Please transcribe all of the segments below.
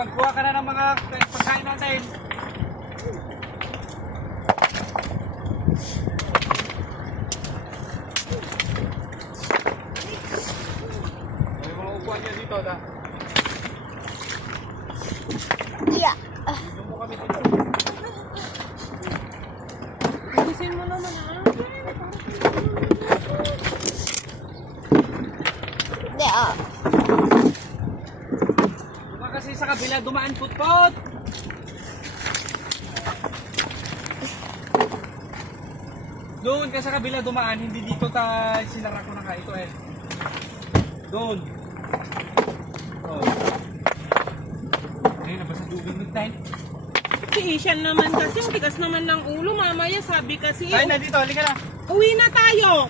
magkuha ka na ng mga pagkain natin. May mga upuan niya dito, da. Yeah. Dito mo kami dito. Alisin mo naman Hindi ah. Diba kasi sa kabila dumaan putpot. Doon ka sa kabila dumaan, hindi dito sinara ko na ka. Ito eh. Doon. Oh. Ayun, nabasa dugin mo tayo. Si Ishan naman kasi, ang tigas naman ng ulo. Mamaya sabi kasi, Tayo na dito, halika na. uwi na tayo.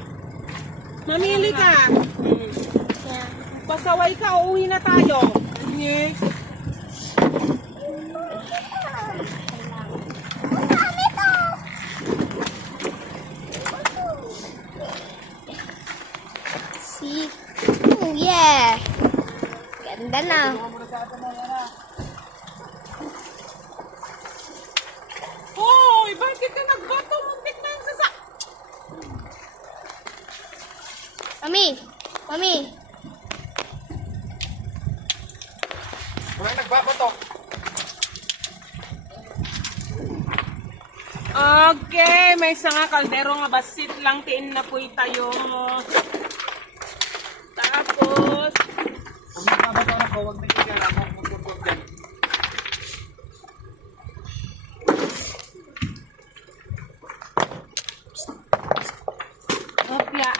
Mamili ka. Yeah. Pasaway ka, uwi na tayo. Yes. See? Oh, yeah. Ganda na. Hoy, bakit ka nagbato? Muntik na yung sasa... Mami. Mami. Walang nagbabatok. Okay, may sanga kaldero nga basit lang tiin na po'y tayo mo. Tapos, Kung nagbabatok na ko, huwag na yung kaya ako magpupot dyan. opya.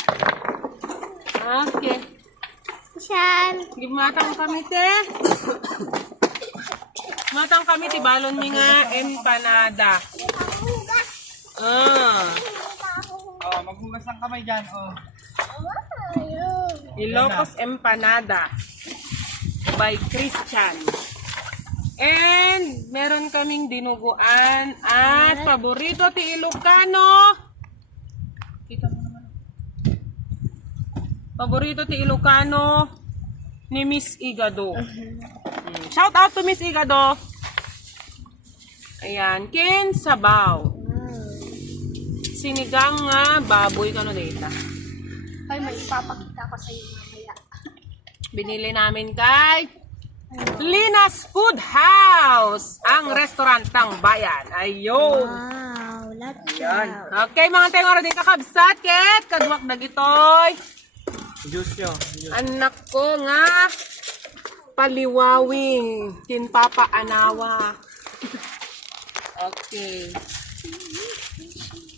Okay. Saan? Gimatang kami te. Matang kami ti balon mi nga empanada. Ah, Oh, maghugas ng kamay dyan. Oh. Ilocos empanada by Christian. And meron kaming dinuguan at paborito ti Ilocano. Kita mo naman. Paborito ti Ilocano ni Miss Igado. Shout out to Miss Igado. Ayan, kin sabaw. Sinigang nga baboy kano data. Ay, may ipapakita ko sa iyo mamaya. Binili namin kay Linas Food House, ang restaurant ng bayan. Ayun. Wow, let's Yan. Okay, mga tengora din kakabsat, ket kadwak na gitoy. Juice nyo. Anak ko nga paliwawing tinpapa anawa. Okay.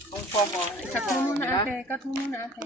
Kung po mo. Cut mo muna ate, cut mo muna ate.